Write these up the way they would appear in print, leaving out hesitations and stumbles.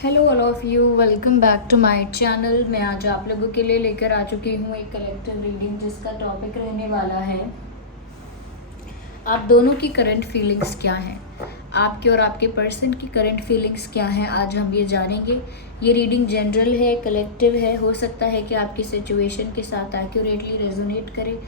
Hello all of you, welcome back to my channel. मैं आज आप लोगों के लिए लेकर आ चुकी हूँ एक कलेक्टिव रीडिंग जिसका टॉपिक रहने वाला है आप दोनों की करंट फीलिंग्स क्या हैं। आपके और आपके पर्सन की करंट फीलिंग्स क्या हैं, आज हम ये जानेंगे। ये रीडिंग जनरल है, कलेक्टिव है। हो सकता है कि आपकी सिचुएशन के साथ एक्यूरेटली रेजोनेट करे,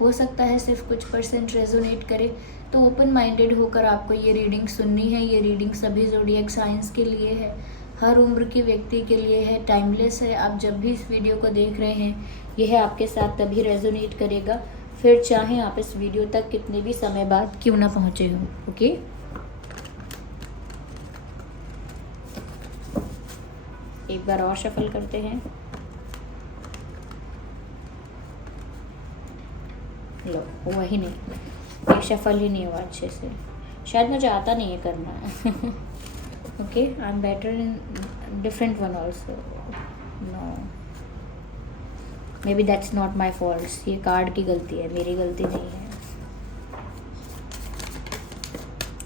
हो सकता है सिर्फ कुछ परसेंट रेजोनेट करे। तो ओपन माइंडेड होकर आपको ये रीडिंग सुननी है। ये रीडिंग सभी ज़ोडिएक साइंस के लिए है, हर उम्र के व्यक्ति के लिए है, टाइमलेस है। आप जब भी इस वीडियो को देख रहे हैं यह आपके साथ तभी रेजोनेट करेगा, फिर चाहे आप इस वीडियो तक कितने भी समय बाद क्यों ना पहुँचे हो। ओके, एक बार और शफल करते हैं। लो, वही नहीं, ये शफल ही नहीं हुआ अच्छे से, शायद मुझे आता नहीं है करना। Okay, I am better in different one also. No, maybe that's not my fault. ये कार्ड की गलती है, मेरी गलती नहीं है।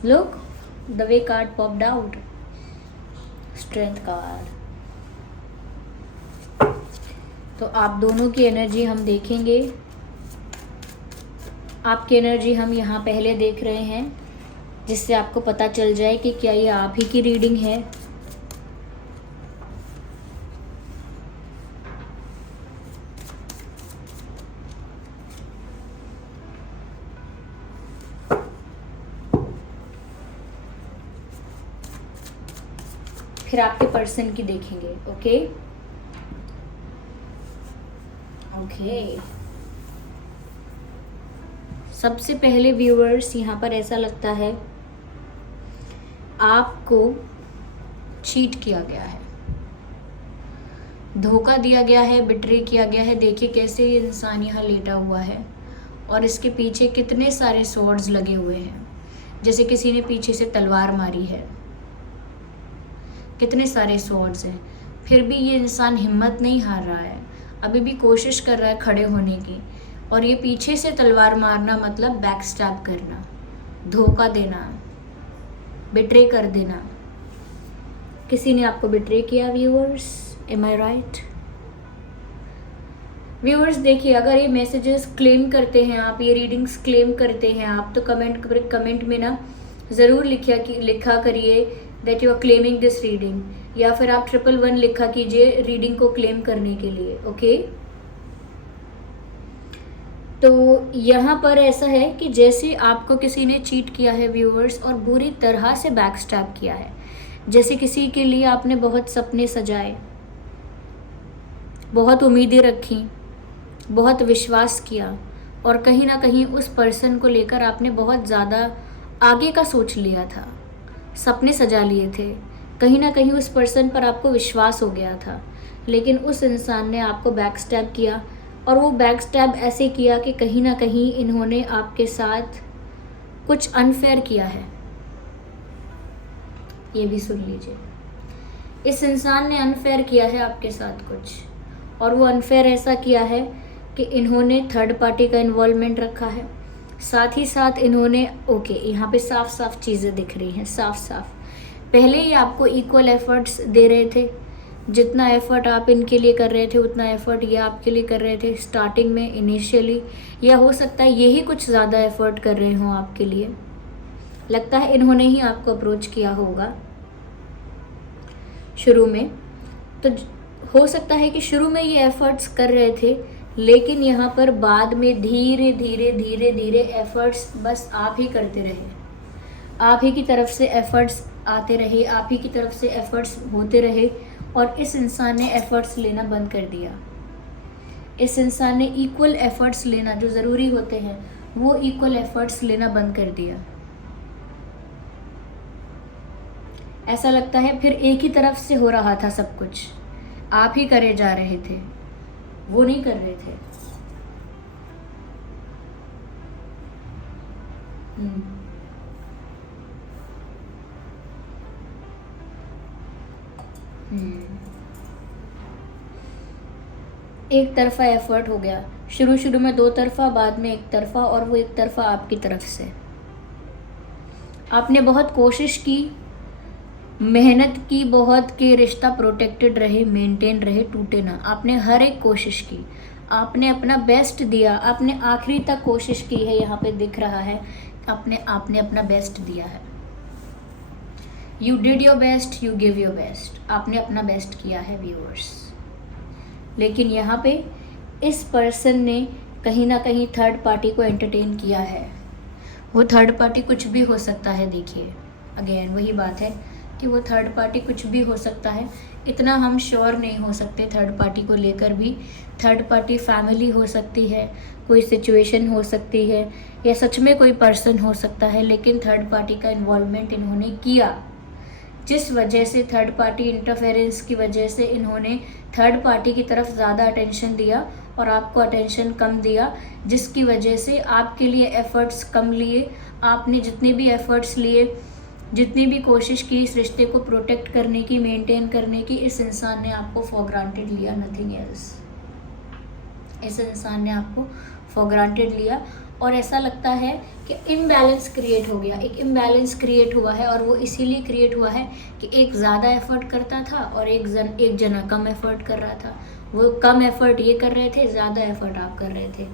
Look the way card popped out, strength card. तो आप दोनों की एनर्जी हम देखेंगे। आपकी एनर्जी हम यहाँ पहले देख रहे हैं, जिससे आपको पता चल जाए कि क्या ये आप ही की रीडिंग है। फिर आपके पर्सन की देखेंगे। ओके ओके, सबसे पहले व्यूअर्स, यहाँ पर ऐसा लगता है आपको चीट किया गया है, धोखा दिया गया है, बिट्रे किया गया है। देखिए कैसे ये इंसान यहाँ लेटा हुआ है और इसके पीछे कितने सारे स्वॉर्ड्स लगे हुए हैं, जैसे किसी ने पीछे से तलवार मारी है। कितने सारे स्वॉर्ड्स हैं, फिर भी ये इंसान हिम्मत नहीं हार रहा है, अभी भी कोशिश कर रहा है खड़े होने की। और ये पीछे से तलवार मारना मतलब बैक स्टैब करना, धोखा देना, बिट्रे कर देना। किसी ने आपको बिट्रे किया व्यूअर्स, एम आई राइट? व्यूअर्स देखिए, अगर ये मैसेजेस क्लेम करते हैं आप, ये रीडिंग्स क्लेम करते हैं आप, तो कमेंट में ना ज़रूर लिखा करिए that you are claiming this reading, या फिर आप 111 लिखा कीजिए रीडिंग को क्लेम करने के लिए। ओके, तो यहाँ पर ऐसा है कि जैसे आपको किसी ने चीट किया है व्यूअर्स, और बुरी तरह से बैक स्टैब किया है। जैसे किसी के लिए आपने बहुत सपने सजाए, बहुत उम्मीदें रखी, बहुत विश्वास किया, और कहीं ना कहीं उस पर्सन को लेकर आपने बहुत ज़्यादा आगे का सोच लिया था, सपने सजा लिए थे। कहीं ना कहीं उस पर्सन पर आपको विश्वास हो गया था, लेकिन उस इंसान ने आपको बैक स्टैब किया। और वो बैक स्टैब ऐसे किया कि कहीं ना कहीं इन्होंने आपके साथ कुछ अनफेयर किया है। ये भी सुन लीजिए, इस इंसान ने अनफेयर किया है आपके साथ कुछ, और वो अनफेयर ऐसा किया है कि इन्होंने थर्ड पार्टी का इन्वॉल्वमेंट रखा है। साथ ही साथ इन्होंने, ओके, यहाँ पे साफ साफ चीज़ें दिख रही हैं, साफ साफ। पहले ही आपको इक्वल एफर्ट्स दे रहे थे, जितना एफर्ट आप इनके लिए कर रहे थे उतना एफर्ट ये आपके लिए कर रहे थे स्टार्टिंग में, इनिशियली। या हो सकता है यही कुछ ज़्यादा एफर्ट कर रहे हों आपके लिए। लगता है इन्होंने ही आपको अप्रोच किया होगा शुरू में। तो हो सकता है कि शुरू में ये एफर्ट्स कर रहे थे, लेकिन यहाँ पर बाद में धीरे धीरे धीरे धीरे एफर्ट्स बस आप ही करते रहे, आप ही की तरफ से एफर्ट्स आते रहे, आप ही की तरफ से एफर्ट्स होते रहे, और इस इंसान ने एफर्ट्स लेना बंद कर दिया। इस इंसान ने इक्वल एफर्ट्स लेना, जो ज़रूरी होते हैं वो इक्वल एफर्ट्स लेना बंद कर दिया। ऐसा लगता है फिर एक ही तरफ से हो रहा था सब कुछ, आप ही करे जा रहे थे, वो नहीं कर रहे थे। एक तरफा एफर्ट हो गया, शुरू में दो तरफा, बाद में एक तरफा, और वो एक तरफा आपकी तरफ से। आपने बहुत कोशिश की मेहनत की बहुत कि रिश्ता प्रोटेक्टेड रहे, मेंटेन रहे, टूटे ना। आपने हर एक कोशिश की, आपने अपना बेस्ट दिया, आपने आखिरी तक कोशिश की है, यहाँ पे दिख रहा है आपने अपना बेस्ट दिया है। You did your best, you give your best, आपने अपना बेस्ट किया है व्यूअर्स। लेकिन यहाँ पे इस पर्सन ने कहीं ना कहीं थर्ड पार्टी को एंटरटेन किया है। वो थर्ड पार्टी कुछ भी हो सकता है। देखिए अगेन वही बात है कि वो थर्ड पार्टी कुछ भी हो सकता है। इतना हम श्योर नहीं हो सकते थर्ड पार्टी को लेकर भी। थर्ड पार्टी फैमिली हो सकती है, कोई सिचुएशन हो सकती है, या सच में कोई पर्सन हो सकता है। लेकिन थर्ड पार्टी का इन्वॉल्वमेंट इन्होंने किया, जिस वजह से थर्ड पार्टी इंटरफेरेंस की वजह से इन्होंने थर्ड पार्टी की तरफ ज़्यादा अटेंशन दिया और आपको अटेंशन कम दिया, जिसकी वजह से आपके लिए एफ़र्ट्स कम लिए। आपने जितने भी एफ़र्ट्स लिए, जितनी भी कोशिश की इस रिश्ते को प्रोटेक्ट करने की, मेंटेन करने की, इस इंसान ने आपको फॉर ग्रांटेड लिया, नथिंग एल्स। इस इंसान ने आपको फॉर ग्रांटेड लिया और ऐसा लगता है कि इम्बैलेंस क्रिएट हो गया। एक इम्बैलेंस क्रिएट हुआ है और वो इसीलिए क्रिएट हुआ है कि एक ज़्यादा एफर्ट करता था और एक जना कम एफर्ट कर रहा था। वो कम एफर्ट ये कर रहे थे, ज़्यादा एफर्ट आप कर रहे थे।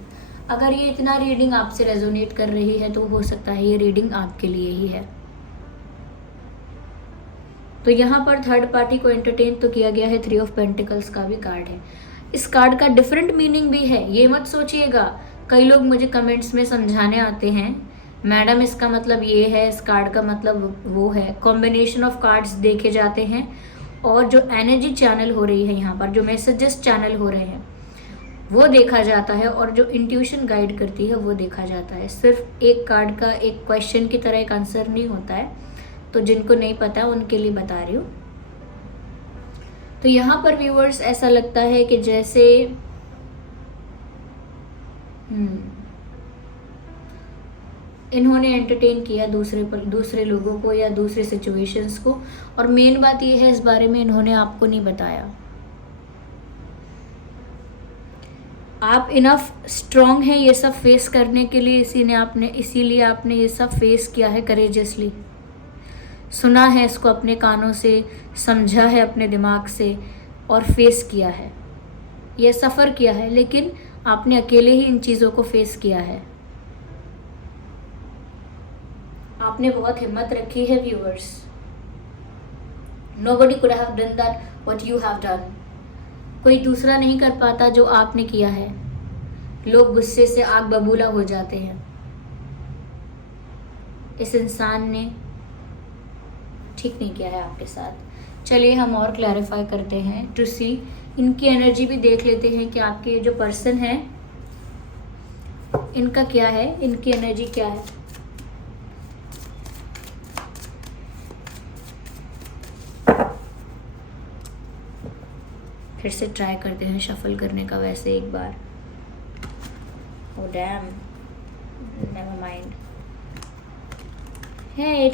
अगर ये इतना रीडिंग आपसे रेजोनेट कर रही है तो हो सकता है ये रीडिंग आपके लिए ही है। तो यहाँ पर थर्ड पार्टी को एंटरटेन तो किया गया है। 3 ऑफ पेंटिकल्स का भी कार्ड है। इस कार्ड का डिफरेंट मीनिंग भी है, ये मत सोचिएगा। कई लोग मुझे कमेंट्स में समझाने आते हैं, मैडम इसका मतलब ये है, इस कार्ड का मतलब वो है। कॉम्बिनेशन ऑफ कार्ड्स देखे जाते हैं और जो एनर्जी चैनल हो रही है यहाँ पर, जो मैसेजेस चैनल हो रहे हैं वो देखा जाता है और जो इंट्यूशन गाइड करती है वो देखा जाता है। सिर्फ एक कार्ड का एक क्वेश्चन की तरह एक आंसर नहीं होता है। तो जिनको नहीं पता उनके लिए बता रही हूँ। तो यहाँ पर व्यूअर्स ऐसा लगता है कि जैसे इन्होंने एंटरटेन किया दूसरे लोगों को या दूसरे सिचुएशंस को। और मेन बात ये है, इस बारे में इन्होंने आपको नहीं बताया। आप इनफ स्ट्रॉन्ग हैं ये सब फेस करने के लिए, इसीलिए आपने ये सब फेस किया है करेजियसली। सुना है इसको अपने कानों से, समझा है अपने दिमाग से और फेस किया है, ये सफ़र किया है। लेकिन आपने अकेले ही इन चीज़ों को फेस किया है। आपने बहुत हिम्मत रखी है viewers. Nobody could have done that what you have done. कोई दूसरा नहीं कर पाता जो आपने किया है। लोग गुस्से से आग बबूला हो जाते हैं। इस इंसान ने ठीक नहीं किया है आपके साथ। चलिए हम और क्लैरिफाई करते हैं टू सी, इनकी एनर्जी भी देख लेते हैं कि आपके जो पर्सन है इनका क्या है, इनकी एनर्जी क्या है। फिर से ट्राई करते हैं शफल करने का वैसे एक बार। Oh damn, never mind. Hey,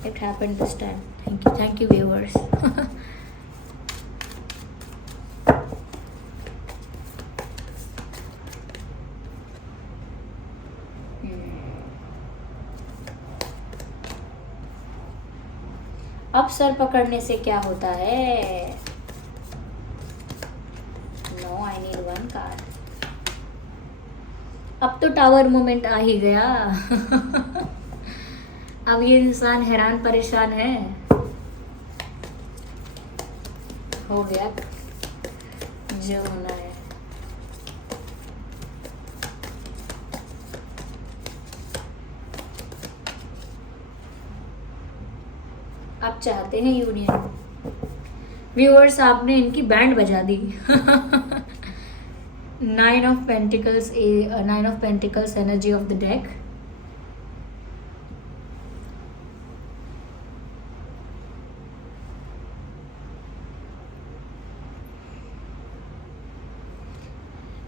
it happened this time. Thank you viewers. अब सर पकड़ने से क्या होता है? No, I need one card. अब तो टावर मोमेंट आ ही गया। अब ये इंसान हैरान परेशान है। हो गया जो होना है। आप चाहते हैं यूनियन। व्यूअर्स आपने इनकी बैंड बजा दी। 9 of pentacles energy of the deck.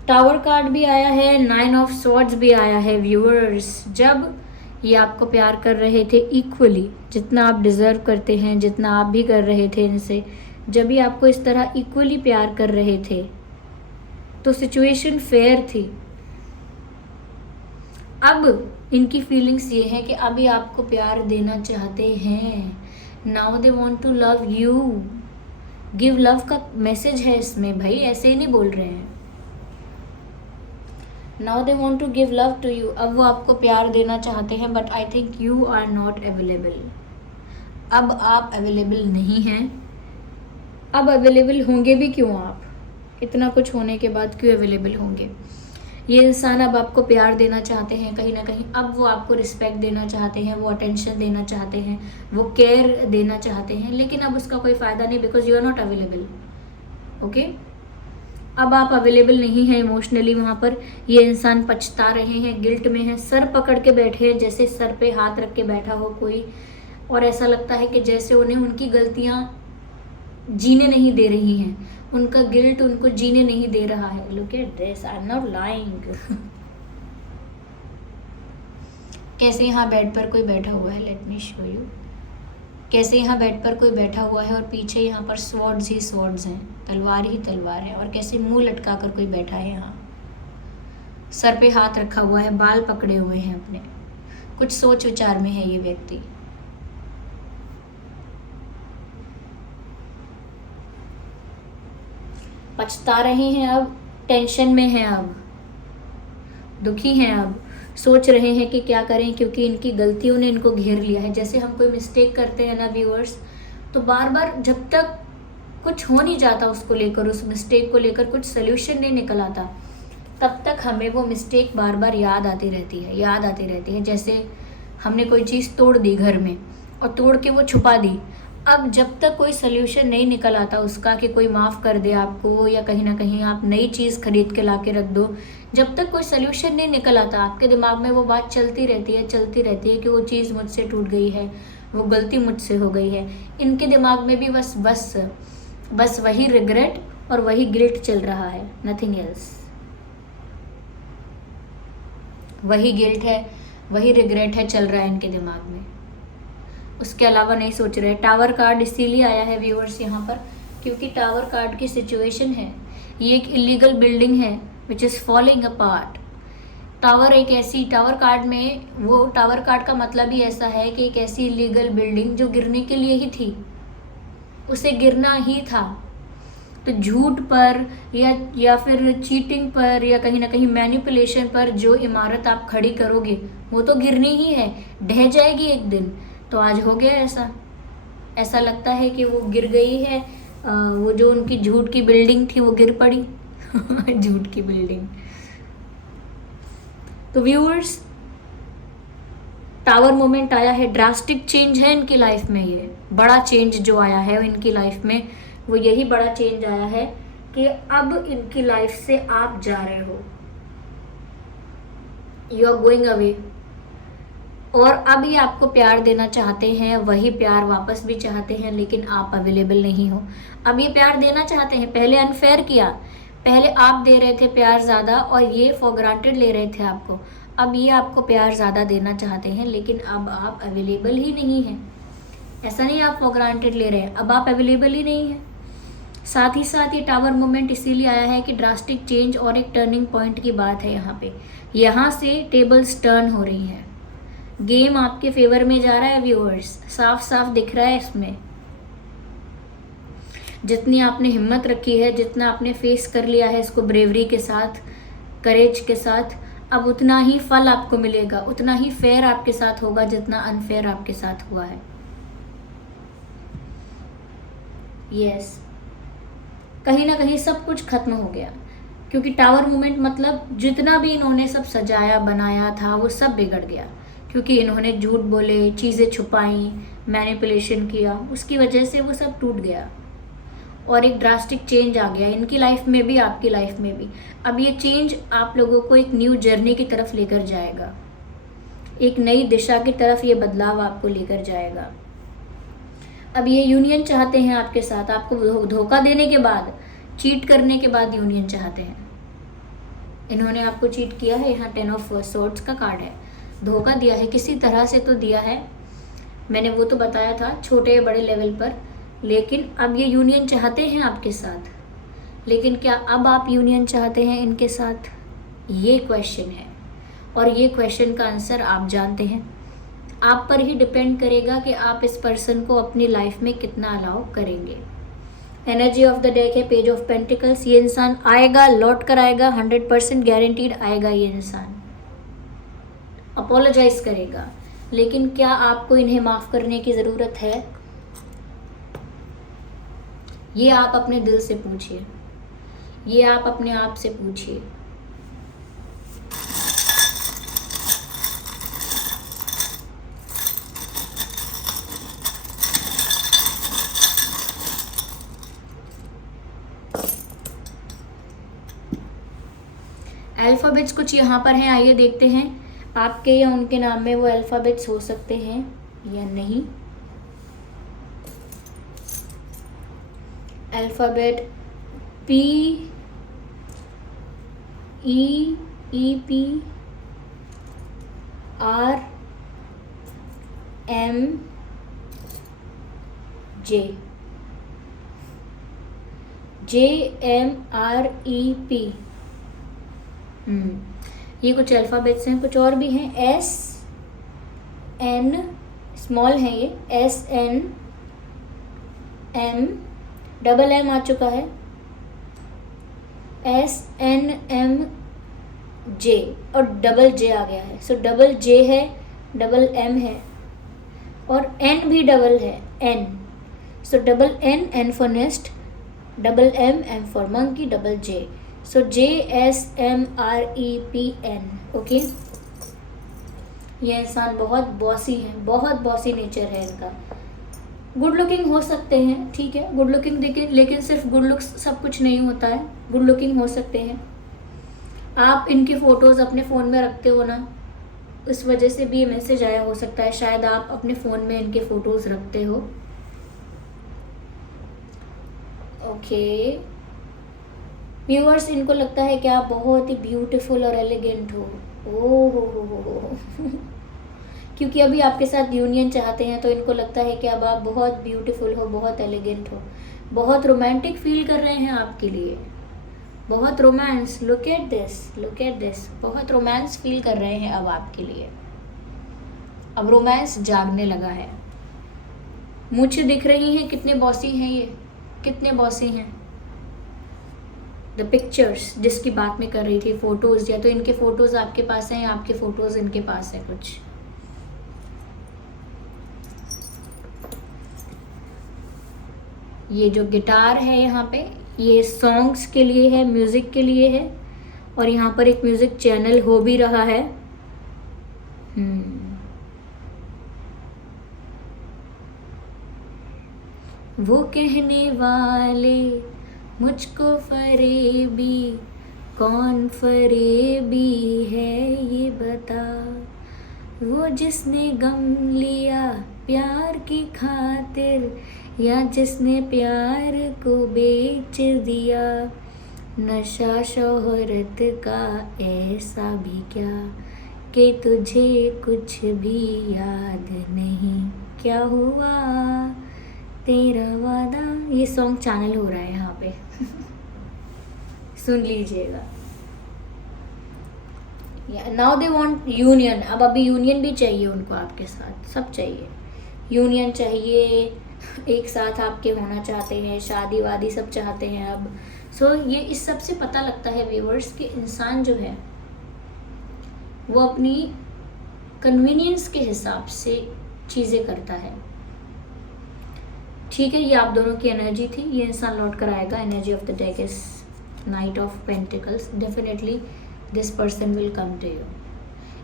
Tower card भी आया है, 9 ऑफ स्वॉर्ड्स भी आया है। व्यूअर्स, जब ये आपको प्यार कर रहे थे इक्वली, जितना आप डिज़र्व करते हैं, जितना आप भी कर रहे थे इनसे, जब ये आपको इस तरह इक्वली प्यार कर रहे थे तो सिचुएशन फेयर थी। अब इनकी फीलिंग्स ये है कि अभी आपको प्यार देना चाहते हैं। Now they want to love you. Give love का मैसेज है इसमें भाई, ऐसे ही नहीं बोल रहे हैं। Now they want to give love to you. अब वो आपको प्यार देना चाहते हैं, but I think you are not available. अब आप अवेलेबल नहीं हैं। अब अवेलेबल होंगे भी क्यों आप? इतना कुछ होने के बाद क्यों अवेलेबल होंगे? ये इंसान अब आपको प्यार देना चाहते हैं कहीं ना कहीं। अब वो आपको रिस्पेक्ट देना चाहते हैं, वो अटेंशन देना चाहते हैं, वो केयर देना चाहते हैं, लेकिन अब उसका कोई फ़ायदा नहीं, because you are not available. Okay, अब आप अवेलेबल नहीं हैं इमोशनली वहाँ पर। ये इंसान पछता रहे हैं, गिल्ट में है, सर पकड़ के बैठे हैं, जैसे सर पे हाथ रख के बैठा हो कोई, और ऐसा लगता है कि जैसे उन्हें उनकी गलतियाँ जीने नहीं दे रही हैं, उनका गिल्ट उनको जीने नहीं दे रहा है। Look at this, I am not lying. कैसे यहाँ बेड पर कोई बैठा हुआ है, लेट मी शो यू। कैसे यहाँ बेड पर कोई बैठा हुआ है और पीछे यहाँ पर स्वॉर्ड्स ही स्वॉर्ड्स हैं, तलवार ही तलवार है, और कैसे मुंह लटका कर कोई बैठा है यहाँ, सर पे हाथ रखा हुआ है, बाल पकड़े हुए हैं अपने, कुछ सोच विचार में है ये व्यक्ति। पछता रहे हैं, अब टेंशन में हैं, अब दुखी हैं, अब सोच रहे हैं कि क्या करें, क्योंकि इनकी गलतियों ने इनको घेर लिया है। जैसे हम कोई मिस्टेक करते हैं ना व्यूअर्स, तो बार बार जब तक कुछ हो नहीं जाता उसको लेकर, उस मिस्टेक को लेकर कुछ सोल्यूशन नहीं निकल आता, तब तक हमें वो मिस्टेक बार बार याद आती रहती है। जैसे हमने कोई चीज़ तोड़ दी घर में और तोड़ के वो छुपा दी। अब जब तक कोई सल्यूशन नहीं निकल आता उसका कि कोई माफ़ कर दे आपको, या कहीं ना कहीं आप नई चीज़ खरीद के ला के रख दो, जब तक कोई सल्यूशन नहीं निकल आता आपके दिमाग में वो बात चलती रहती है कि वो चीज़ मुझसे टूट गई है, वो गलती मुझसे हो गई है। इनके दिमाग में भी बस वही रिग्रेट और वही गिल्ट चल रहा है, नथिंग एल्स। वही गिल्ट है, वही रिग्रेट है चल रहा है इनके दिमाग में, उसके अलावा नहीं सोच रहे। टावर कार्ड इसीलिए आया है व्यूअर्स यहाँ पर, क्योंकि टावर कार्ड की सिचुएशन है। ये एक इलीगल बिल्डिंग है which is falling apart. Tower card में, वो टावर कार्ड का मतलब ही ऐसा है कि एक ऐसी इलीगल बिल्डिंग जो गिरने के लिए ही थी, उसे गिरना ही था। तो झूठ पर या फिर चीटिंग पर या कहीं ना कहीं मैनिपुलेशन पर जो इमारत आप खड़ी करोगे वो तो गिरनी ही है, ढह जाएगी एक दिन। तो आज हो गया ऐसा लगता है कि वो गिर गई है। वो जो उनकी झूठ की बिल्डिंग थी वो गिर पड़ी। झूठ की बिल्डिंग। तो व्यूअर्स, टावर मोमेंट आया है, ड्रास्टिक चेंज है इनकी लाइफ में। ये बड़ा चेंज जो आया है इनकी लाइफ में, वो यही बड़ा चेंज आया है कि अब इनकी लाइफ से आप जा रहे हो, यू आर गोइंग अवे। और अब ये आपको प्यार देना चाहते हैं, वही प्यार वापस भी चाहते हैं, लेकिन आप अवेलेबल नहीं हो। अब ये प्यार देना चाहते हैं, पहले अनफेयर किया, पहले आप दे रहे थे प्यार ज़्यादा और ये फॉर ग्रांटेड ले रहे थे आपको। अब ये आपको प्यार ज़्यादा देना चाहते हैं, लेकिन अब आप अवेलेबल ही नहीं हैं। ऐसा नहीं आप फॉर ग्रांटेड ले रहे हैं, अब आप अवेलेबल ही नहीं हैं। साथ ही साथ ये टावर मोमेंट इसीलिए आया है कि ड्रास्टिक चेंज और एक टर्निंग पॉइंट की बात है यहाँ पे। यहाँ से टेबल्स टर्न हो रही हैं, गेम आपके फेवर में जा रहा है व्यूअर्स, साफ साफ दिख रहा है इसमें। जितनी आपने हिम्मत रखी है, जितना आपने फेस कर लिया है इसको ब्रेवरी के साथ, करेज के साथ, अब उतना ही फल आपको मिलेगा, उतना ही फेयर आपके साथ होगा जितना अनफेयर आपके साथ हुआ है। यस, कहीं ना कहीं सब कुछ खत्म हो गया, क्योंकि टावर मूवमेंट मतलब जितना भी इन्होंने सब सजाया बनाया था वो सब बिगड़ गया, क्योंकि इन्होंने झूठ बोले, चीज़ें छुपाई, मैनिपुलेशन किया, उसकी वजह से वो सब टूट गया और एक ड्रास्टिक चेंज आ गया इनकी लाइफ में भी, आपकी लाइफ में भी। अब ये चेंज आप लोगों को एक न्यू जर्नी की तरफ लेकर जाएगा, एक नई दिशा की तरफ ये बदलाव आपको लेकर जाएगा। अब ये यूनियन चाहते हैं आपके साथ, आपको धोखा देने के बाद, चीट करने के बाद यूनियन चाहते हैं। इन्होंने आपको चीट किया है, यहाँ 10 ऑफ सोर्ड्स का कार्ड है, धोखा दिया है, किसी तरह से तो दिया है, मैंने वो तो बताया था छोटे या बड़े लेवल पर। लेकिन अब ये यूनियन चाहते हैं आपके साथ, लेकिन क्या अब आप यूनियन चाहते हैं इनके साथ, ये क्वेश्चन है। और ये क्वेश्चन का आंसर आप जानते हैं। आप पर ही डिपेंड करेगा कि आप इस पर्सन को अपनी लाइफ में कितना अलाउ करेंगे। एनर्जी ऑफ द डेक है पेज ऑफ पेंटिकल्स। ये इंसान आएगा, लौट कर आएगा, 100% गारंटीड आएगा। ये इंसान अपोलोजाइज करेगा, लेकिन क्या आपको इन्हें माफ करने की ज़रूरत है? ये आप अपने दिल से पूछिए, ये आप अपने आप से पूछिए। अल्फ़ाबेट्स कुछ यहाँ पर हैं, आइए देखते हैं आपके या उनके नाम में वो अल्फ़ाबेट्स हो सकते हैं या नहीं। Alphabet P, E P, R, M, J, M, R, E, P. ये कुछ अल्फ़ाबेट्स हैं, कुछ और भी हैं। एस, एन, स्मॉल है ये, S, N, M, double M आ चुका है, एस, एन, एम, जे, और डबल जे आ गया है। सो डबल जे है, डबल एम है, और एन भी डबल है, N. So double N, N for nest, double M, M for monkey, double J. So J, S, M, R, E, P, N. Okay, ये इंसान बहुत बॉसी है, बहुत बॉसी नेचर है इनका। गुड लुकिंग हो सकते हैं, ठीक है, गुड लुकिंग, लेकिन सिर्फ गुड लुक्स सब कुछ नहीं होता है। गुड लुकिंग हो सकते हैं। आप इनकी फ़ोटोज़ अपने फ़ोन में रखते हो ना, इस वजह से भी ये मैसेज आया हो सकता है। शायद आप अपने फ़ोन में इनके फ़ोटोज़ रखते हो। ओके व्यूअर्स, इनको लगता है कि आप बहुत ही ब्यूटीफुल और एलिगेंट हो। ओह हो क्योंकि अभी आपके साथ यूनियन चाहते हैं, तो इनको लगता है कि अब आप बहुत ब्यूटीफुल हो, बहुत एलिगेंट हो, बहुत रोमांटिक फील कर रहे हैं आपके लिए, बहुत romance. Look at this, look at this, बहुत रोमांस फील कर रहे हैं अब आपके लिए। अब रोमांस जागने लगा है। मुझे दिख रही हैं, कितने बॉसी हैं ये, कितने बॉसी हैं। द पिक्चर्स जिसकी बात मैं कर रही थी, फ़ोटोज़, या तो इनके फ़ोटोज़ आपके पास हैं या आपके फ़ोटोज़ इनके पास है कुछ। ये जो गिटार है यहाँ पे, ये सॉन्ग्स के लिए है, म्यूज़िक के लिए है, और यहाँ पर एक म्यूज़िक चैनल हो भी रहा है। वो कहने वाले मुझको फरेबी, कौन फरेबी है ये बता। वो जिसने गम लिया प्यार की खातिर, या जिसने प्यार को बेच दिया। नशा शोहरत का ऐसा भी क्या, कि तुझे कुछ भी याद नहीं, क्या हुआ तेरा वादा। ये सॉन्ग चैनल हो रहा है यहाँ पे सुन लीजिएगा। Now they want union. अब अभी यूनियन भी चाहिए उनको आपके साथ, सब चाहिए, यूनियन चाहिए, एक साथ आपके होना चाहते हैं, शादी वादी सब चाहते हैं अब। सो ये इस सब से पता लगता है व्यूअर्स कि इंसान जो है वो अपनी कन्वीनियंस के हिसाब से चीज़ें करता है। ठीक है, ये आप दोनों की एनर्जी थी। ये इंसान लौट कर आएगा। Energy of the deck is knight of pentacles. Definitely this person will come to you.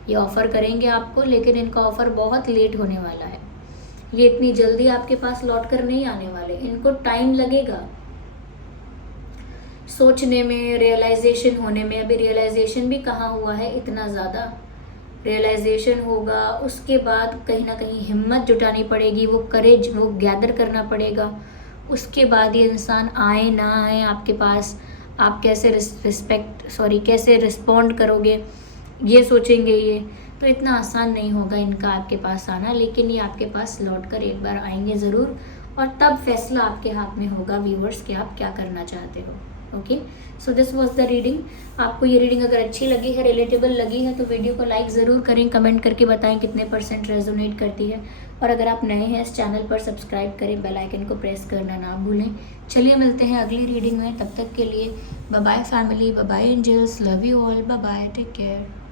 ये ऑफ़र करेंगे आपको, लेकिन इनका ऑफ़र बहुत लेट होने वाला है। ये इतनी जल्दी आपके पास लौट कर नहीं आने वाले, इनको टाइम लगेगा सोचने में, रियलाइजेशन होने में। अभी रियलाइजेशन भी कहाँ हुआ है, इतना ज़्यादा रियलाइजेशन होगा, उसके बाद कहीं ना कहीं हिम्मत जुटानी पड़ेगी, वो करेज वो गैदर करना पड़ेगा। उसके बाद ये इंसान आए ना आए आपके पास, आप कैसे कैसे रिस्पॉन्ड करोगे, ये सोचेंगे। ये तो इतना आसान नहीं होगा इनका आपके पास आना, लेकिन ये आपके पास लौट कर एक बार आएंगे ज़रूर, और तब फैसला आपके हाथ में होगा व्यूअर्स कि आप क्या करना चाहते हो। Okay, so this was the reading. आपको ये रीडिंग अगर अच्छी लगी है, रिलेटेबल लगी है, तो वीडियो को लाइक ज़रूर करें, कमेंट करके बताएं कितने % रेजोनेट करती है। और अगर आप नए हैं इस चैनल पर, सब्सक्राइब करें, बेल आइकन को प्रेस करना ना भूलें। चलिए मिलते हैं अगली रीडिंग में, तब तक के लिए bye bye family, bye bye angels, love you all, bye bye, take care.